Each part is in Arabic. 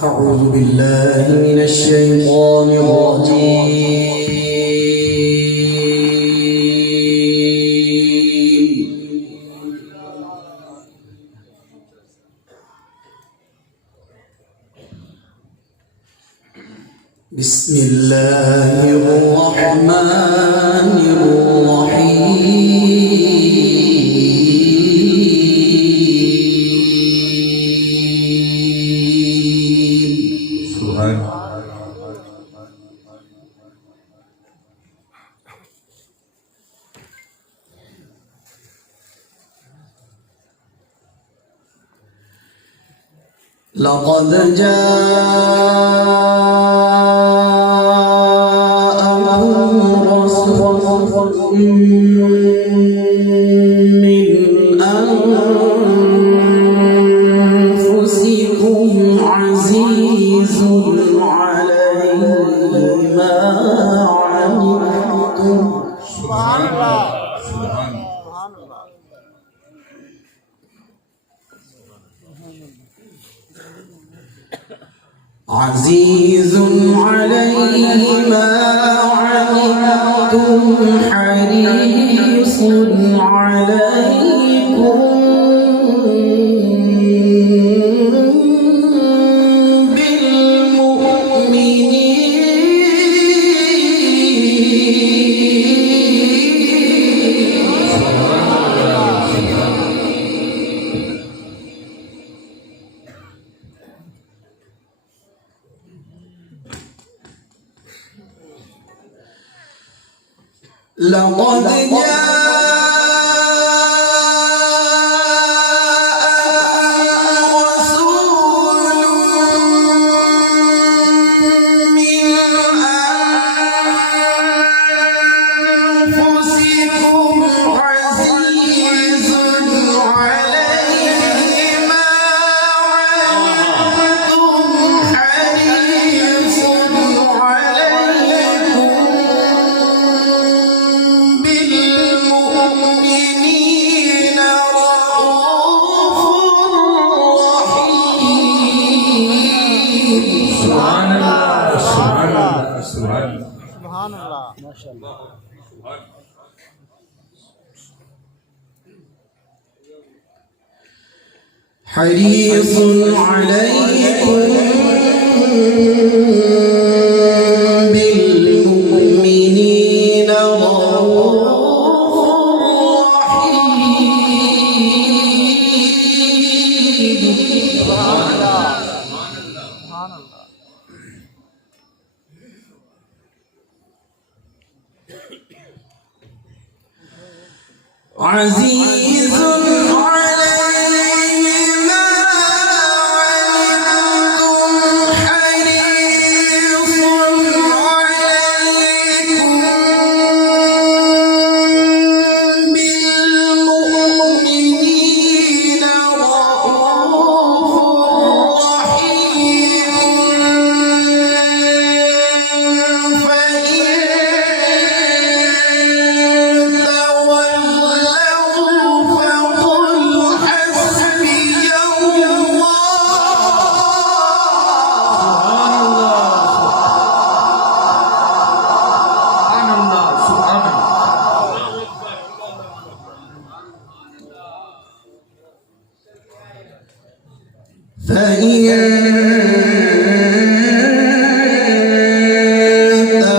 أعوذ بالله من الشيطان الرجيم. بسم الله الرحمن الرحيم. لقد جاءكم رسول من أنفسكم عزيز عليه ما عنتم. سبحان الله. عزيز عليه ما عنتم حريص عليكم لقد جاءكم رسول من أنفسكم عزيز عليه ما عنتم حريص سبحان الله ما شاء الله. حريص عليكم بالمؤمنين رؤوف رحيم. سبحان الله. عزيز عليه ما عنتم حريص عليكم بالمؤمنين رؤوف رحيم. فإن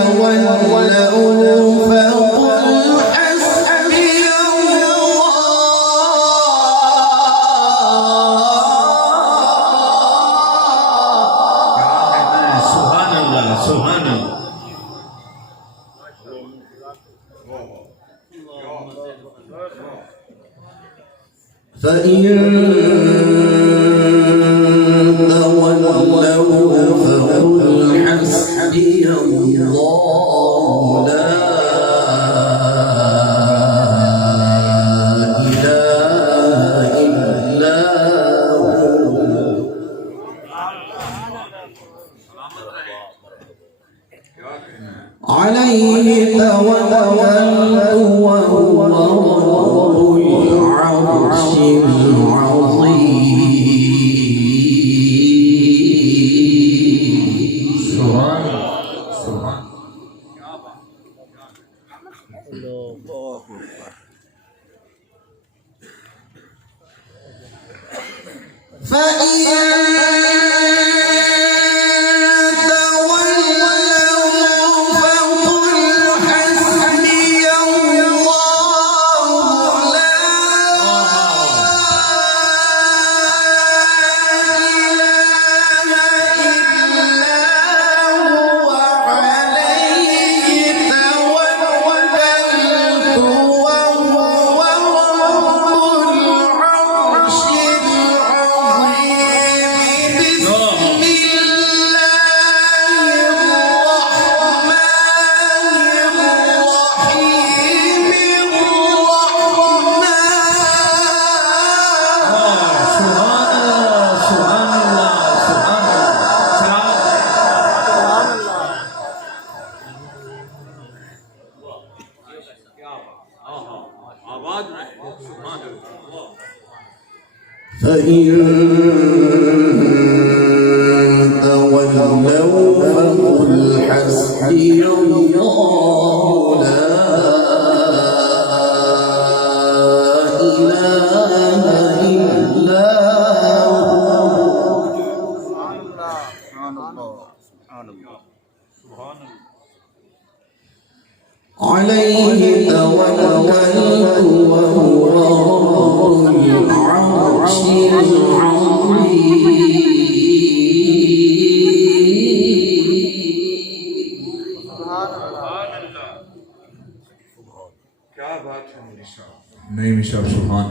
تولوا فقل حسبي الله. سبحان الله سبحان الله. فإن تولوا فقل حسبي الله لا إله إلا هو عليه توكلت وهو رب العرش العظيم. فإن تولوا فقل حسبي الله لا إله إلا هو عليه توكلت وهو رب العرش नहीं मिशा सुभान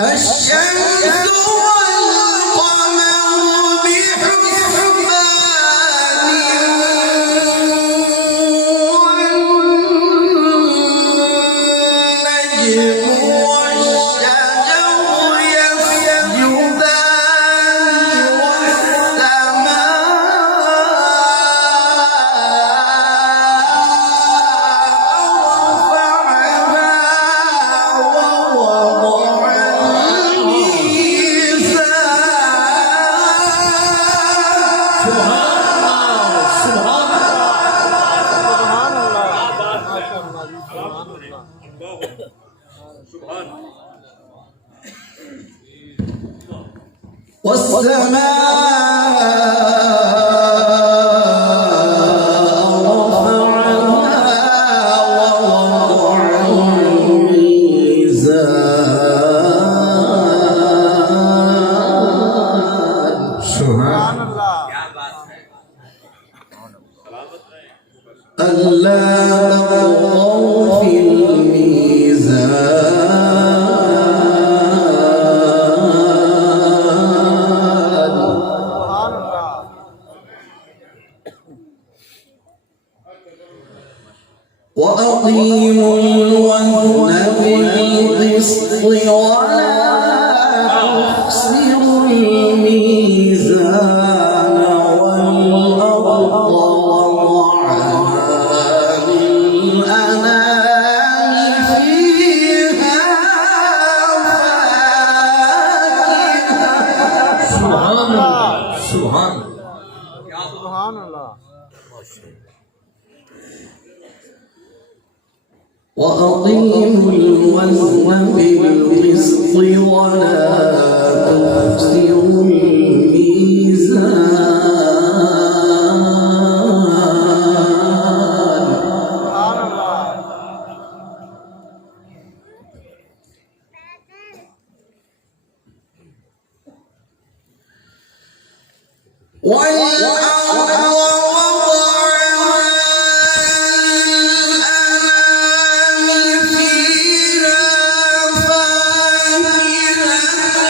الشمس والقمر بحسبان والنجم والشجر يسجدان ألا تطغوا في الميزان وأقيموا الوزن بالقسط ولا تخسروا الميزان والأرض وضعها للأنام فيها सुभान सुभान सुभान अल्लाह وأقيموا الوزن بالقسط ولا تخسروا الميزان سبحان الله.